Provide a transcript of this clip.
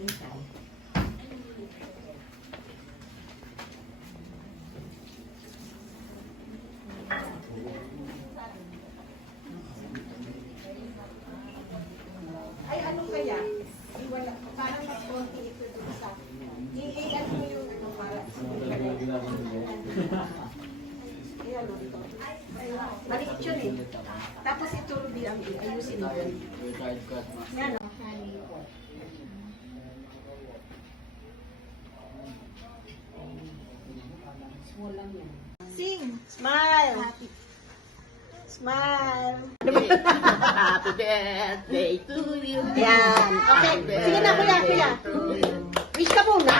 inside. Ay, ano kaya? Wala, parang mas konti ito dito sa... I-ano mo yung ano para... I-ano ito. Maliit yun eh. Tapos ito Ruby ang ayusin mo. Yan o. Small lang yan. Sing! Smile! Happy. Smile! Happy birthday to you. Yan. Okay. Sige na, kuya. Wish ka muna.